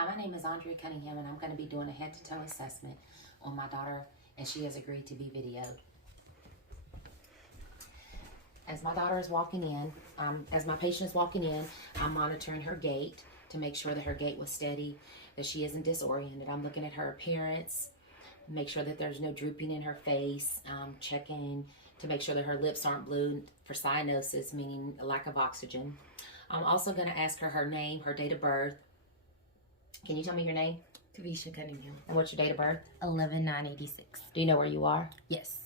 Hi, my name is Andrea Cunningham, and I'm going to be doing a head-to-toe assessment on my daughter, and she has agreed to be videoed. As my daughter is walking in, as my patient is walking in, I'm monitoring her gait to make sure that her gait was steady, that she isn't disoriented. I'm looking at her appearance, make sure that there's no drooping in her face, checking to make sure that her lips aren't blue for cyanosis, meaning a lack of oxygen. I'm also going to ask her her name, her date of birth. Can you tell me your name? Kavisha Cunningham. And what's your date of birth? 11/9/86. Do you know where you are? Yes,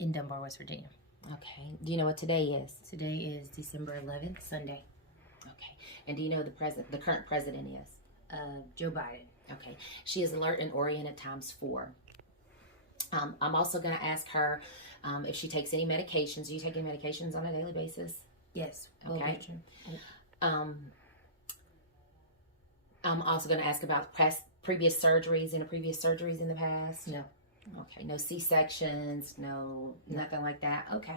in Dunbar, West Virginia. Okay. Do you know what today is? Today is December 11th, Sunday. Okay. And do you know the current president is? Joe Biden. Okay. She is alert and oriented ×4. I'm also going to ask her if she takes any medications. Do you take any medications on a daily basis? Yes. Okay. I'm also going to ask about previous surgeries in the past. No. Okay. No C-sections, nothing like that. Okay.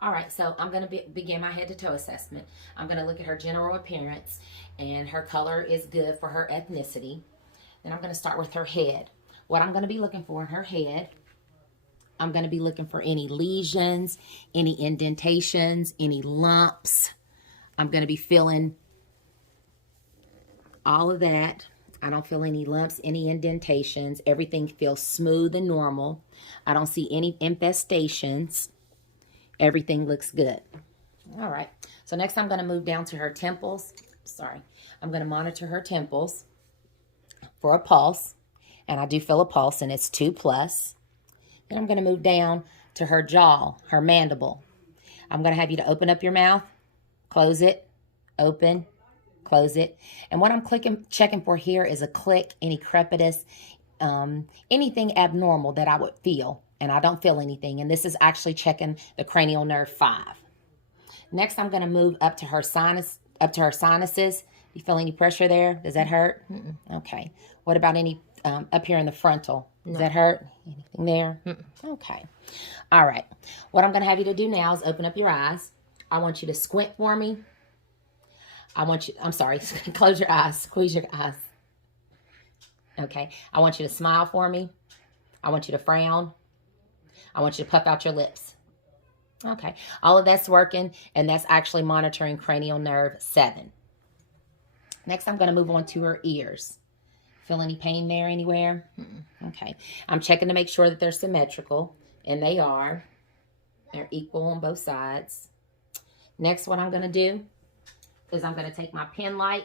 All right. So I'm going to begin my head-to-toe assessment. I'm going to look at her general appearance, and her color is good for her ethnicity. Then I'm going to start with her head. What I'm going to be looking for in her head, I'm going to be looking for any lesions, any indentations, any lumps. I'm going to be feeling all of that. I don't feel any lumps, any indentations. Everything feels smooth and normal. I don't see any infestations. Everything looks good. All right. So next I'm going to move down to her temples. Sorry. I'm going to monitor her temples for a pulse. And I do feel a pulse, and it's 2+. Then I'm going to move down to her jaw, her mandible. I'm going to have you to open up your mouth, close it, open, close it. And what I'm checking for here is a click, any crepitus, anything abnormal that I would feel. And I don't feel anything. And this is actually checking the cranial nerve 5. Next, I'm going to move up to her sinuses. You feel any pressure there? Does that hurt? Mm-mm. Okay. What about any up here in the frontal? Does that hurt? Anything there? Okay. All right. What I'm going to have you to do now is open up your eyes. I want you to squint for me. Close your eyes. Squeeze your eyes. Okay. I want you to smile for me. I want you to frown. I want you to puff out your lips. Okay. All of that's working, and that's actually monitoring cranial nerve 7. Next, I'm going to move on to her ears. Feel any pain there anywhere? Okay. I'm checking to make sure that they're symmetrical, and they are. They're equal on both sides. Next, what I'm going to do is I'm going to take my pen light,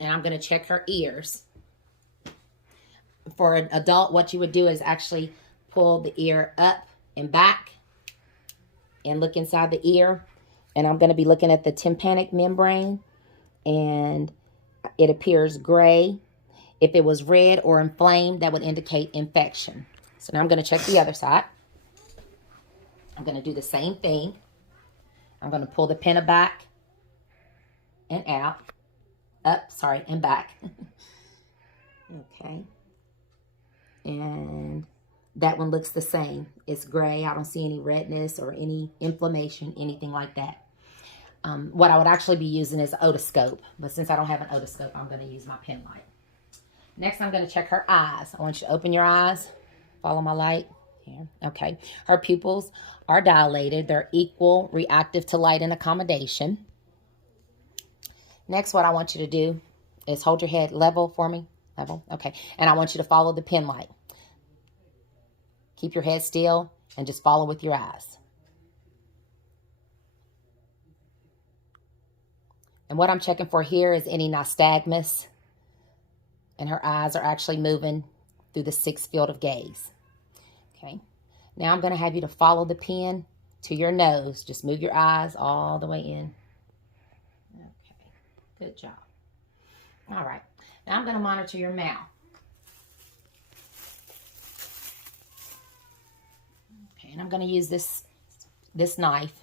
and I'm going to check her ears. For an adult, what you would do is actually pull the ear up and back and look inside the ear. And I'm going to be looking at the tympanic membrane, and it appears gray. If it was red or inflamed, that would indicate infection. So now I'm going to check the other side. I'm going to do the same thing. I'm going to pull the pen back and out. And back. Okay. And that one looks the same. It's gray. I don't see any redness or any inflammation, anything like that. What I would actually be using is an otoscope. But since I don't have an otoscope, I'm going to use my pen light. Next, I'm going to check her eyes. I want you to open your eyes. Follow my light. Here. Okay. Her pupils are dilated. They're equal, reactive to light and accommodation. Next, what I want you to do is hold your head level for me. Level. Okay. And I want you to follow the pen light. Keep your head still and just follow with your eyes. And what I'm checking for here is any nystagmus. And her eyes are actually moving through the 6th field of gaze. Okay. Now I'm going to have you to follow the pen to your nose. Just move your eyes all the way in. Okay. Good job. All right. Now I'm going to monitor your mouth. Okay. And I'm going to use this knife.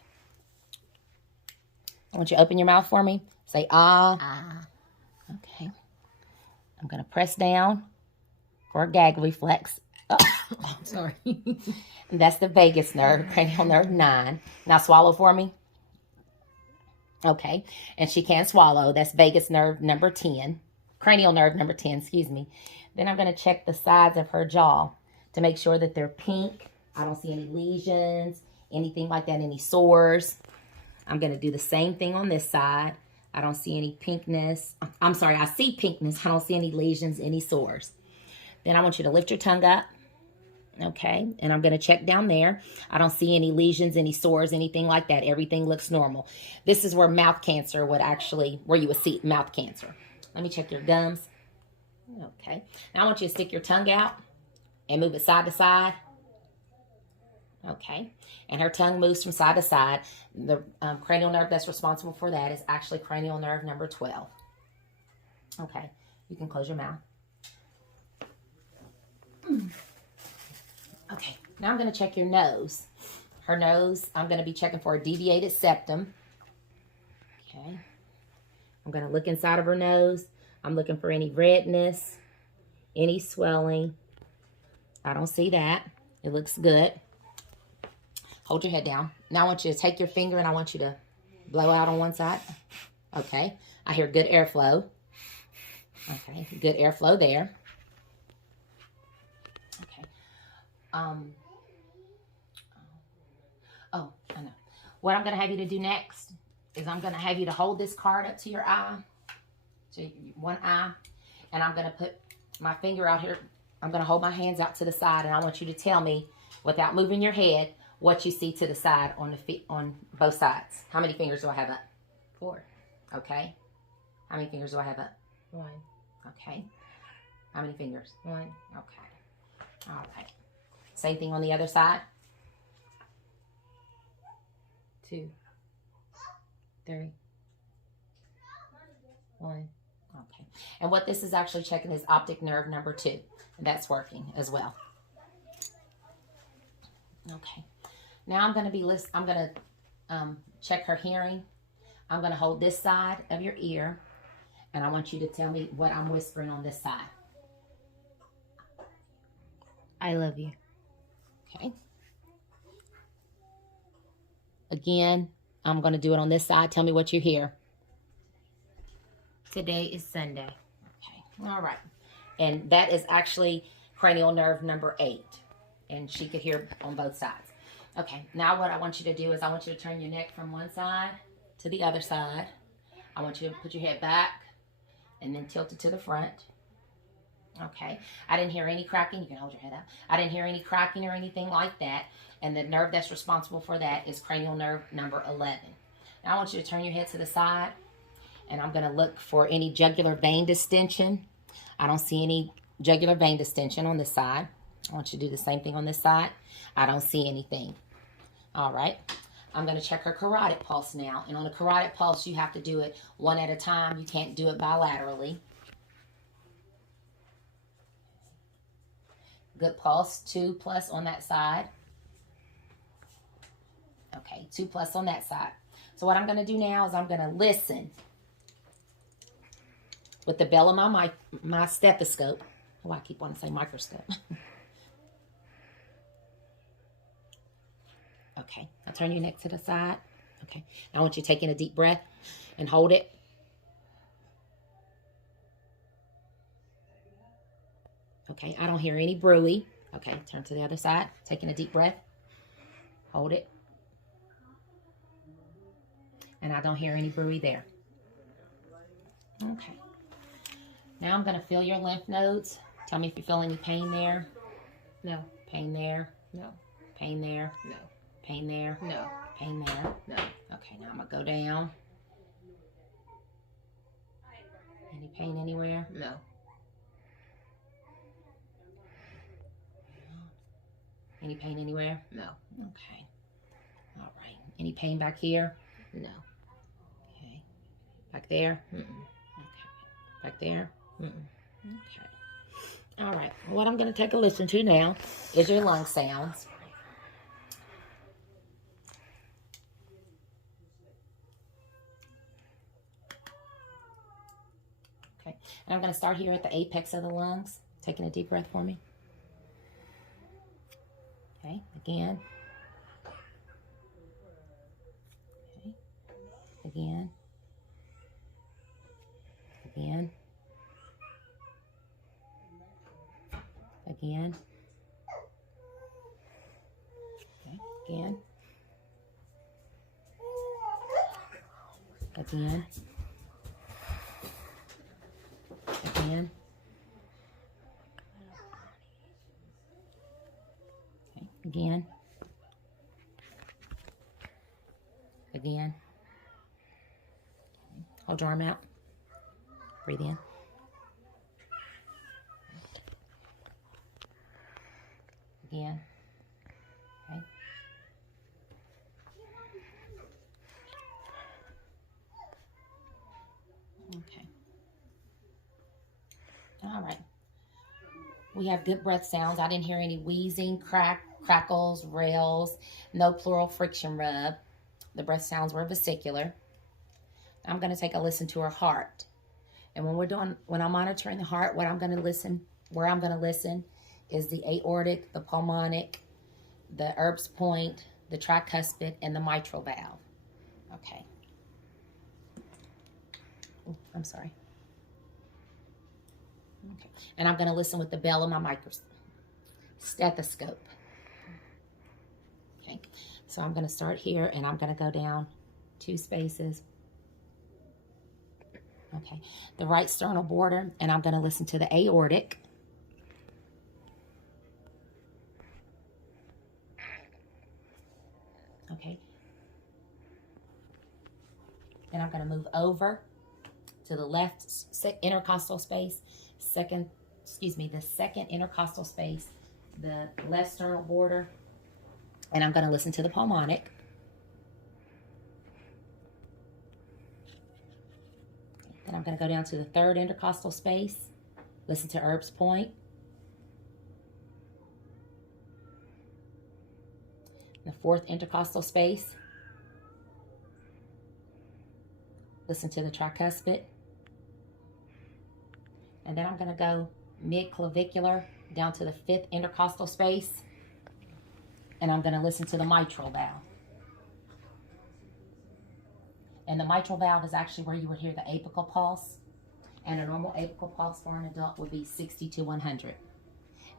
I want you to open your mouth for me. Say ah. Ah. Okay. I'm going to press down for a gag reflex. Oh, Sorry. and that's the vagus nerve, cranial nerve 9. Now swallow for me. Okay. And she can swallow. That's vagus nerve number 10. cranial nerve number 10, excuse me. Then I'm going to check the sides of her jaw to make sure that they're pink. I don't see any lesions, anything like that, any sores. I'm going to do the same thing on this side. I don't see any pinkness. I'm sorry, I see pinkness. I don't see any lesions, any sores. Then I want you to lift your tongue up. Okay, and I'm going to check down there. I don't see any lesions, any sores, anything like that. Everything looks normal. This is where mouth cancer would actually, where you would see mouth cancer. Let me check your gums. Okay, now I want you to stick your tongue out and move it side to side. Okay, and her tongue moves from side to side. The cranial nerve that's responsible for that is actually cranial nerve number 12. Okay, you can close your mouth. Okay, now I'm going to check your nose. Her nose, I'm going to be checking for a deviated septum. Okay, I'm going to look inside of her nose. I'm looking for any redness, any swelling. I don't see that. It looks good. Hold your head down. Now I want you to take your finger and I want you to blow out on one side. Okay, I hear good airflow. Okay, good airflow there. Okay. Oh, I know. What I'm going to have you to do next is I'm going to have you to hold this card up to your eye, to one eye, and I'm going to put my finger out here. I'm going to hold my hands out to the side, and I want you to tell me, without moving your head, what you see to the side on the feet, on both sides. How many fingers do I have up? 4. Okay. How many fingers do I have up? 1. Okay. How many fingers? 1. Okay. All right. Same thing on the other side. 2. 3. 1. Okay. And what this is actually checking is optic nerve number 2. And that's working as well. Okay. Now I'm going to check her hearing. I'm going to hold this side of your ear. And I want you to tell me what I'm whispering on this side. I love you. Okay. Again, I'm going to do it on this side. Tell me what you hear. Today is Sunday. Okay. All right. And that is actually cranial nerve number 8. And she could hear on both sides. Okay. Now what I want you to do is I want you to turn your neck from one side to the other side. I want you to put your head back and then tilt it to the front. Okay. I didn't hear any cracking. You can hold your head up. I didn't hear any cracking or anything like that. And the nerve that's responsible for that is cranial nerve number 11. Now I want you to turn your head to the side. And I'm going to look for any jugular vein distension. I don't see any jugular vein distension on this side. I want you to do the same thing on this side. I don't see anything. All right. I'm going to check her carotid pulse now. And on a carotid pulse, you have to do it one at a time. You can't do it bilaterally. Good pulse. 2+ on that side. Okay, 2+ on that side. So what I'm going to do now is I'm going to listen with the bell of my stethoscope. Oh, I keep wanting to say microscope. Okay, I'll turn your neck to the side. Okay, now I want you to take in a deep breath and hold it. Okay, I don't hear any bruit. Okay, turn to the other side. Taking a deep breath. Hold it. And I don't hear any bruit there. Okay. Now I'm going to feel your lymph nodes. Tell me if you feel any pain there. No. Pain there. No. Pain there. No. Pain there. No. Pain there. No. Okay, now I'm going to go down. Any pain anywhere? No. Any pain anywhere? No. Okay. All right. Any pain back here? No. Okay. Back there? Mm-mm. Okay. Back there? Mm-mm. Okay. All right. What I'm going to take a listen to now is your lung sounds. Okay. And I'm going to start here at the apex of the lungs. Taking a deep breath for me. Okay. Again. Okay. Again. Again. Again. Okay. Again. Again. Again. Okay. Again. Again. Hold your arm out. Breathe in. Again. Okay. Okay. All right. We have good breath sounds. I didn't hear any wheezing, crackles, rails, no pleural friction rub. The breath sounds were vesicular. I'm going to take a listen to her heart. And when I'm monitoring the heart, where I'm going to listen is the aortic, the pulmonic, the Erb's point, the tricuspid, and the mitral valve. Okay. Ooh, I'm sorry. Okay. And I'm going to listen with the bell of my stethoscope. Okay. So I'm going to start here, and I'm going to go down 2 spaces. Okay. The right sternal border, and I'm going to listen to the aortic. Okay. Then I'm going to move over to the left intercostal space, the second intercostal space, the left sternal border, and I'm going to listen to the pulmonic. Then I'm going to go down to the third intercostal space, listen to Erb's point. The fourth intercostal space, listen to the tricuspid. And then I'm going to go mid-clavicular down to the fifth intercostal space, and I'm going to listen to the mitral valve. And the mitral valve is actually where you would hear the apical pulse. And a normal apical pulse for an adult would be 60 to 100.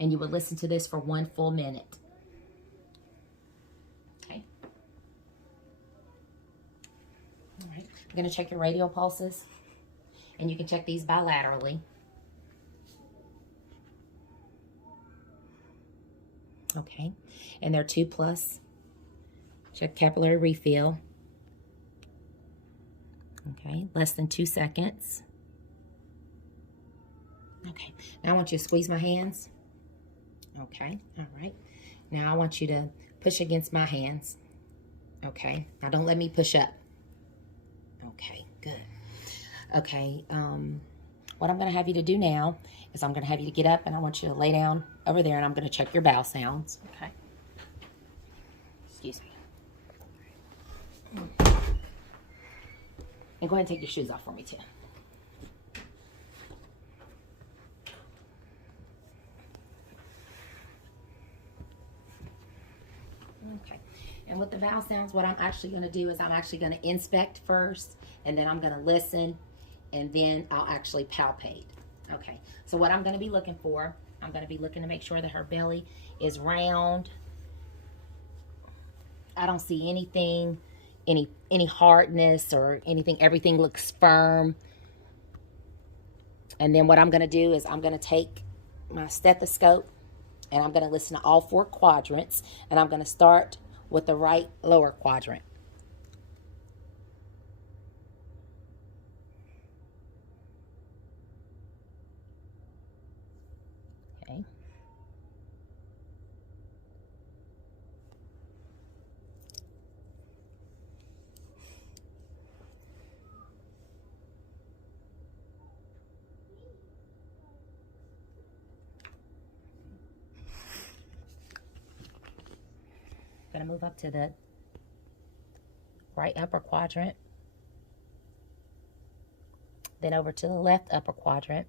And you would listen to this for 1 full minute. Okay. All right. I'm going to check your radial pulses. And you can check these bilaterally. Okay. And they're 2+. Check capillary refill. Okay, less than 2 seconds. Okay, now I want you to squeeze my hands. Okay, all right. Now I want you to push against my hands. Okay, now don't let me push up. Okay, good. Okay, what I'm going to have you to do now is I'm going to have you to get up, and I want you to lay down over there, and I'm going to check your bowel sounds. Okay. Excuse me. And go ahead and take your shoes off for me, too. Okay. And with the vowel sounds, what I'm actually going to do is I'm actually going to inspect first, and then I'm going to listen, and then I'll actually palpate. Okay. So what I'm going to be looking for, I'm going to be looking to make sure that her belly is round. I don't see anything, any hardness or anything. Everything looks firm. And then what I'm going to do is I'm going to take my stethoscope, and I'm going to listen to all 4 quadrants, and I'm going to start with the right lower quadrant. Okay. Going to move up to the right upper quadrant, then over to the left upper quadrant,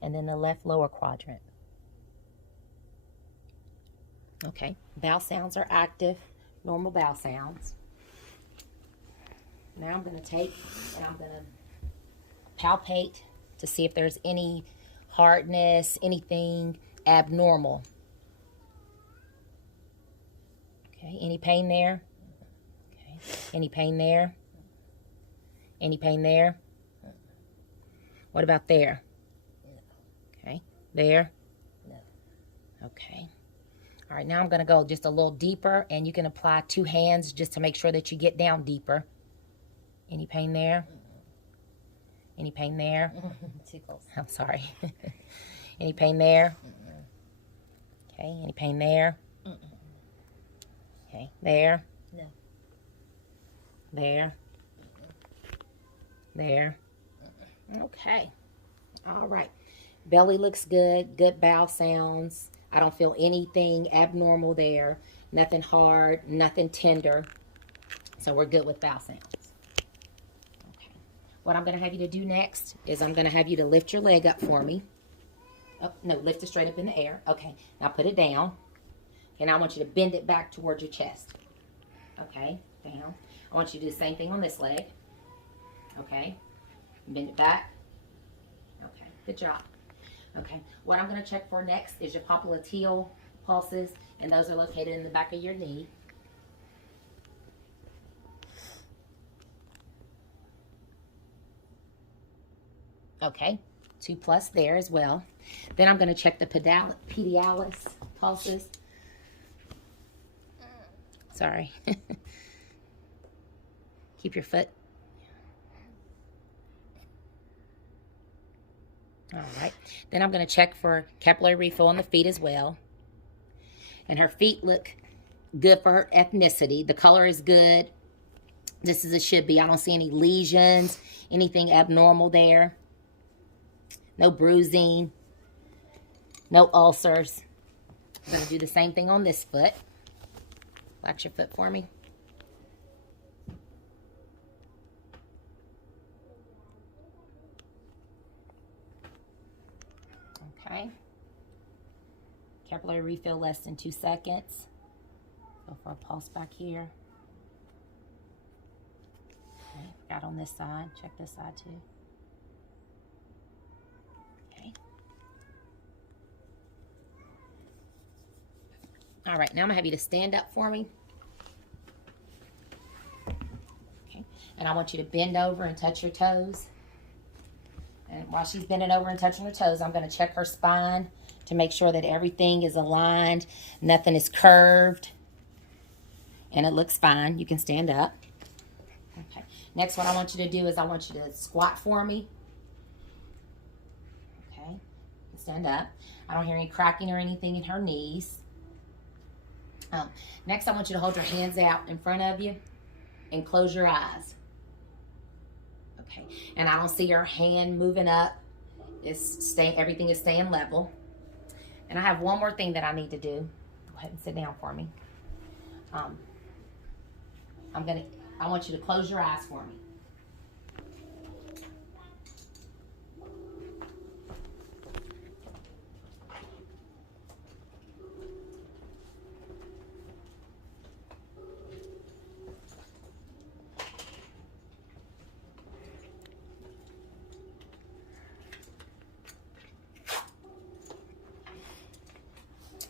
and then the left lower quadrant. Okay, vowel sounds are active, normal vowel sounds. Now I'm going to take and I'm going to palpate to see if there's any hardness, anything abnormal. Okay, any pain there? Okay, any pain there? Any pain there? What about there? Okay, there? Okay. All right, now I'm going to go just a little deeper, and you can apply 2 hands just to make sure that you get down deeper. Any pain there? Any pain there? Tickles. I'm sorry. Any pain there? Okay, any pain there? Okay, there? No. There? There? Okay. All right. Belly looks good. Good bowel sounds. I don't feel anything abnormal there. Nothing hard, nothing tender. So we're good with bowel sounds. Okay. What I'm going to have you to do next is I'm going to have you to lift your leg up for me. Oh, no, lift it straight up in the air. Okay. Now put it down. And I want you to bend it back towards your chest. Okay. Down. I want you to do the same thing on this leg. Okay. Bend it back. Okay. Good job. Okay, what I'm going to check for next is your popliteal pulses, and those are located in the back of your knee. Okay, 2+ there as well. Then I'm going to check the pedialis pulses. Sorry. Keep your foot. All right. Then I'm going to check for capillary refill on the feet as well. And her feet look good for her ethnicity. The color is good. This is a should be. I don't see any lesions, anything abnormal there. No bruising. No ulcers. I'm going to do the same thing on this foot. Relax your foot for me. Okay. Capillary refill less than 2 seconds. Go for a pulse back here. Okay. Got on this side. Check this side too. Okay. All right. Now I'm going to have you to stand up for me. Okay. And I want you to bend over and touch your toes. And while she's bending over and touching her toes, I'm going to check her spine to make sure that everything is aligned. Nothing is curved. And it looks fine. You can stand up. Okay. Next, what I want you to do is I want you to squat for me. Okay. Stand up. I don't hear any cracking or anything in her knees. Next, I want you to hold your hands out in front of you and close your eyes. Okay, and I don't see your hand moving up. Everything is staying level. And I have one more thing that I need to do. Go ahead and sit down for me. I want you to close your eyes for me.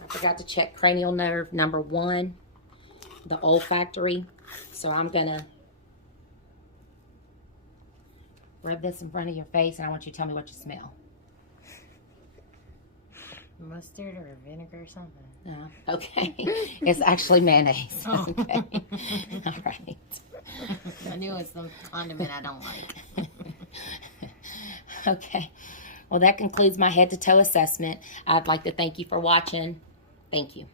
I forgot to check cranial nerve number 1, the olfactory. So I'm going to rub this in front of your face, and I want you to tell me what you smell. Mustard or vinegar or something. Okay. It's actually mayonnaise. Oh. Okay. All right. I knew it was some condiment I don't like. Okay. Well, that concludes my head to toe assessment. I'd like to thank you for watching. Thank you.